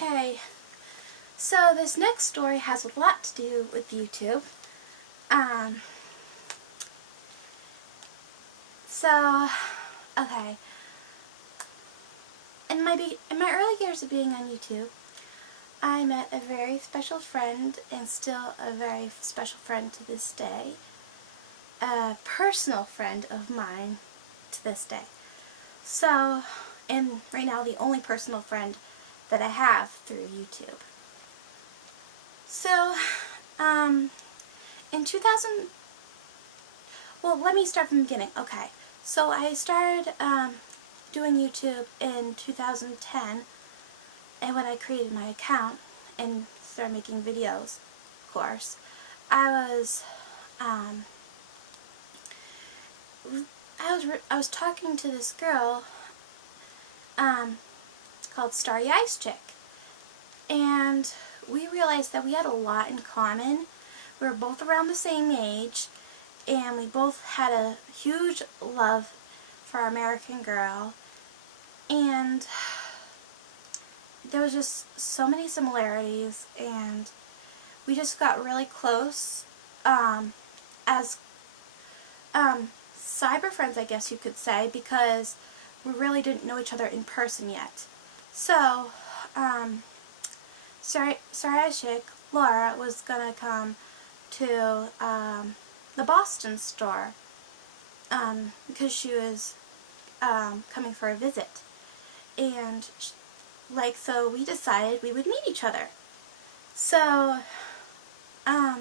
Okay, so this next story has a lot to do with YouTube. Um, so, okay, in my early years of being on YouTube, I met a very special friend, and still a very special friend to this day, a personal friend of mine to this day. So, and right now the only personal friend that I have through YouTube. So, in 2000, well, let me start from the beginning. Okay, so I started doing YouTube in 2010, and when I created my account and started making videos, of course, I was talking to this girl called Starry Ice Chick, and we realized that we had a lot in common. We were both around the same age, and we both had a huge love for American Girl, and there was just so many similarities, and we just got really close as cyber friends, I guess you could say, because we really didn't know each other in person yet. So, Sarah Chick, Laura, was going to come to the Boston store because she was coming for a visit. And, so we decided we would meet each other. So, I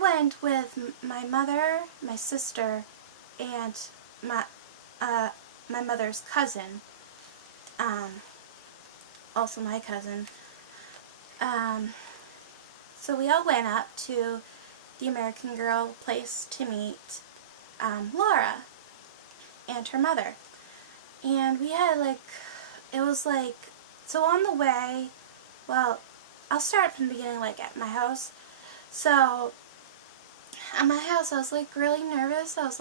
went with my mother, my sister, and my mother's cousin, also my cousin. So we all went up to the American Girl place to meet Laura and her mother. And we had so on the way, well, I'll start from the beginning, at my house. So, at my house, I was, really nervous. I was,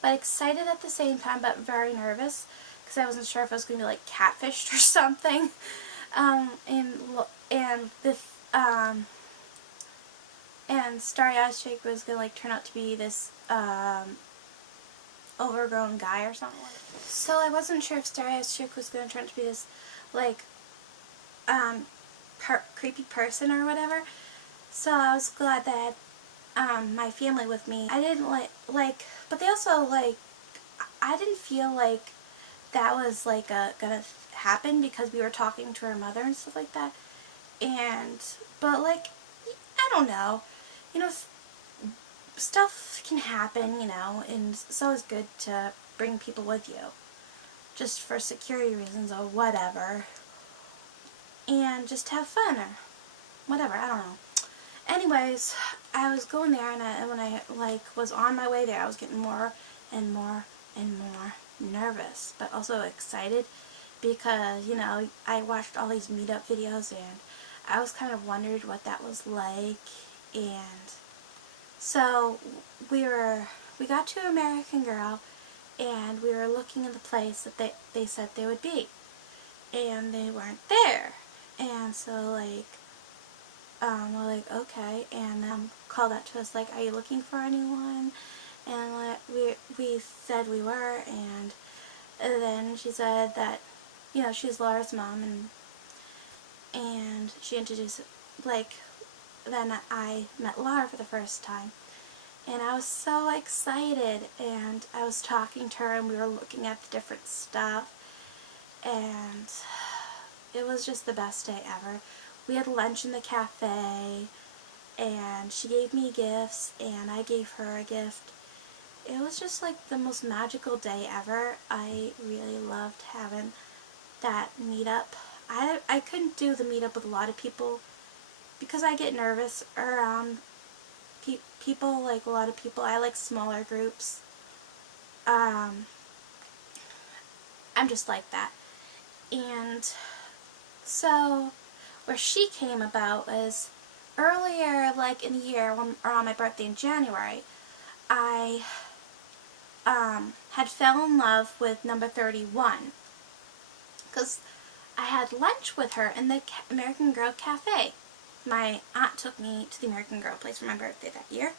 but excited at the same time, but very nervous, because I wasn't sure if I was going to be, catfished or something. And Starry Eyes Chick was going to, turn out to be this, overgrown guy or something. So I wasn't sure if Starry Eyes Chick was going to turn out to be this, creepy person or whatever. So I was glad that I had my family with me. I didn't but they also I didn't feel like that was gonna happen, because we were talking to her mother and stuff like that. But I don't know, stuff can happen, and it's always good to bring people with you, just for security reasons or whatever, and just have fun or whatever, I don't know. Anyways, I was going there, and when I was on my way there, I was getting more and more and more nervous, but also excited, because I watched all these meetup videos, and I was kind of wondered what that was like. And so we got to American Girl, and we were looking at the place that they said they would be, and they weren't there. And so we're okay, and called out to us are you looking for anyone? And we said we were, and then she said that she's Laura's mom, and she introduced then I met Laura for the first time, and I was so excited, and I was talking to her, and we were looking at the different stuff, and it was just the best day ever. We had lunch in the cafe, and she gave me gifts, and I gave her a gift. It was just the most magical day ever. I really loved having that meetup. I couldn't do the meetup with a lot of people, because I get nervous around people, a lot of people. I like smaller groups. I'm just like that. And so where she came about was earlier, in the year, around my birthday in January, I had fell in love with number 31, because I had lunch with her in the American Girl Cafe. My aunt took me to the American Girl place for my birthday that year.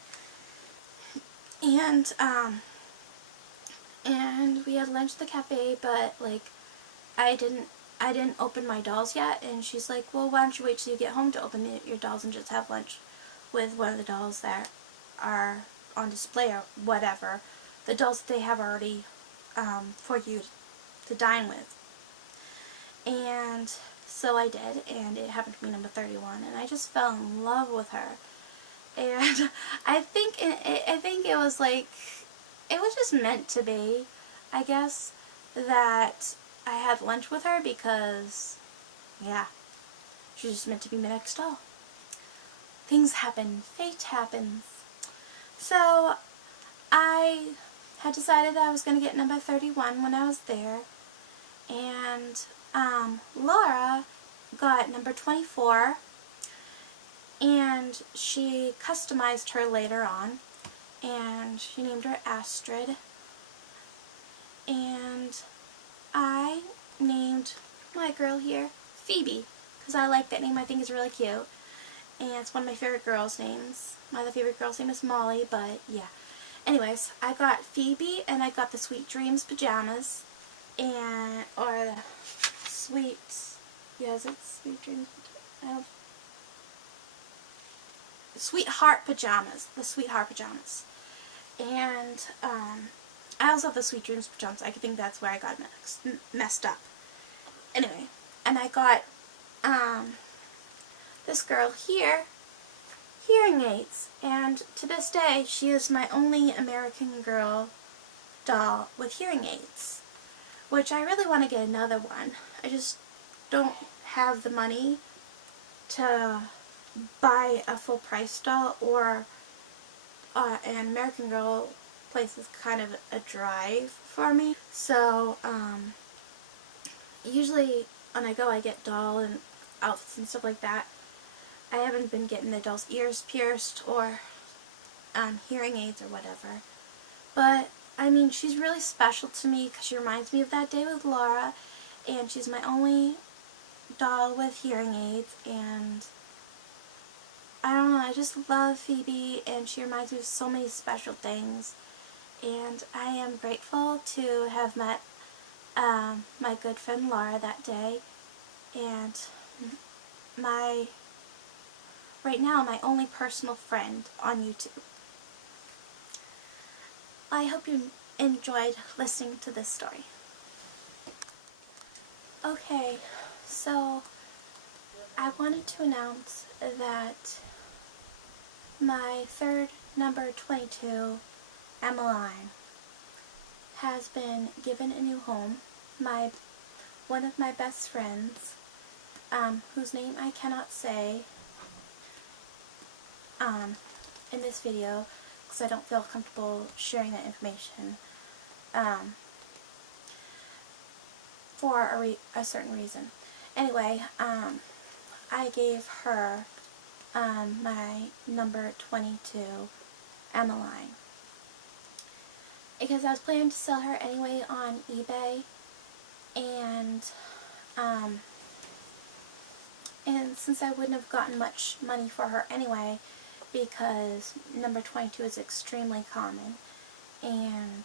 And we had lunch at the cafe, but like I didn't open my dolls yet, and she's like, well, why don't you wait till you get home to open your dolls and just have lunch with one of the dolls that are on display or whatever, the dolls that they have already for you to dine with. And so I did, and it happened to be number 31, and I just fell in love with her. And I think it was like, it was just meant to be, I guess, that I had lunch with her because, yeah, she's just meant to be my next doll. Things happen. Fate happens. So I had decided that I was going to get number 31 when I was there. And Laura got number 24. And she customized her later on. And she named her Astrid. And I named my girl here Phoebe, because I like that name. I think it's really cute, and it's one of my favorite girls' names. My other favorite girl's name is Molly, but yeah. Anyways, I got Phoebe, and I got the Sweet Dreams pajamas, or the Sweet, is it Sweet Dreams? Sweetheart pajamas, the Sweetheart pajamas, and I also have the Sweet Dreams pajamas. I think that's where I got messed up. Anyway, and I got this girl here hearing aids, and to this day she is my only American Girl doll with hearing aids, which I really want to get another one. I just don't have the money to buy a full price doll, or an American Girl place is kind of a drive for me. So usually when I go, I get doll and outfits and stuff like that. I haven't been getting the doll's ears pierced or hearing aids or whatever. But I mean, she's really special to me because she reminds me of that day with Laura, and she's my only doll with hearing aids, and I don't know, I just love Phoebe, and she reminds me of so many special things, and I am grateful to have met my good friend Laura that day, and right now, my only personal friend on YouTube. I hope you enjoyed listening to this story. Okay, so I wanted to announce that my third number 22, Emmeline, has been given a new home. One of my best friends, whose name I cannot say in this video because I don't feel comfortable sharing that information for a certain reason. Anyway, I gave her my number 22, Emmeline, because I was planning to sell her anyway on eBay, and since I wouldn't have gotten much money for her anyway, because number 22 is extremely common, and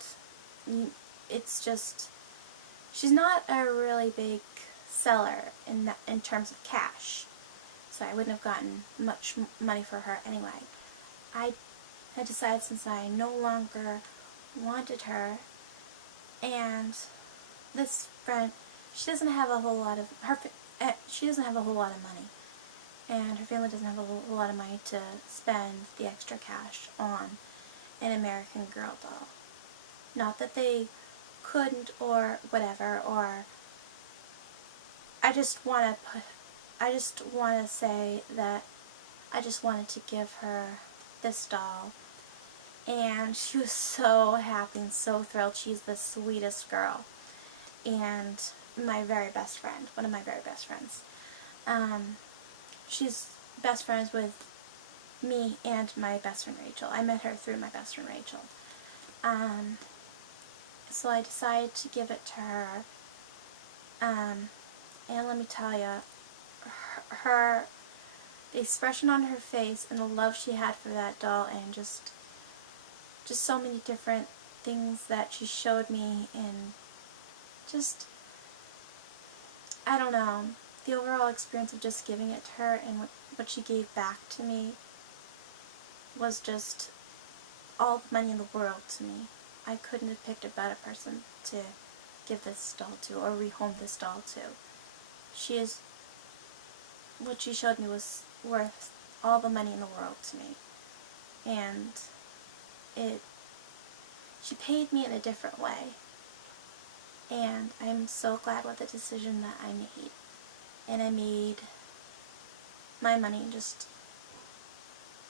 it's just, she's not a really big seller in terms of cash, so I wouldn't have gotten much money for her anyway. I had decided, since I no longer wanted her, and this friend, she doesn't have a whole lot of money, and her family doesn't have a whole lot of money to spend the extra cash on an American Girl doll. Not that they couldn't or whatever, or I just want to say that I just wanted to give her this doll, and she was so happy and so thrilled. She's the sweetest girl, and my very best friend, one of my very best friends. She's best friends with me and my best friend Rachel. I met her through my best friend Rachel. So I decided to give it to her, And let me tell you, the expression on her face and the love she had for that doll, and just so many different things that she showed me, and just, I don't know, the overall experience of just giving it to her and what she gave back to me was just all the money in the world to me. I couldn't have picked a better person to give this doll to or rehome this doll to. What she showed me was worth all the money in the world to me. And she paid me in a different way. And I'm so glad with the decision that I made. And I made my money just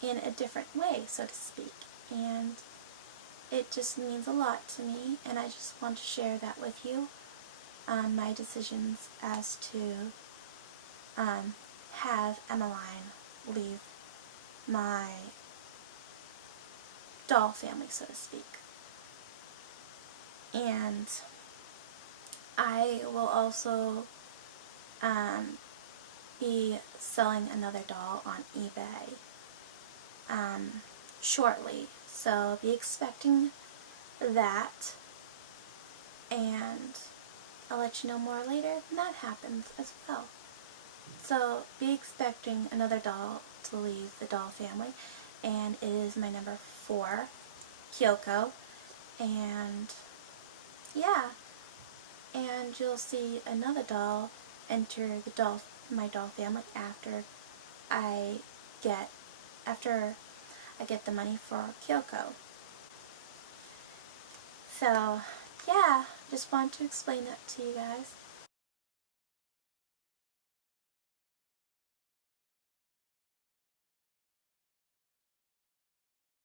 in a different way, so to speak. And it just means a lot to me, and I just want to share that with you. My decisions as to have Emmeline leave my doll family, so to speak. And I will also be selling another doll on eBay shortly, so be expecting that, and I'll let you know more later when that happens as well. So be expecting another doll to leave the doll family, and it is my number 4, Kyoko, and yeah, and you'll see another doll enter my doll family after I get the money for Kyoko. So yeah, just wanted to explain that to you guys.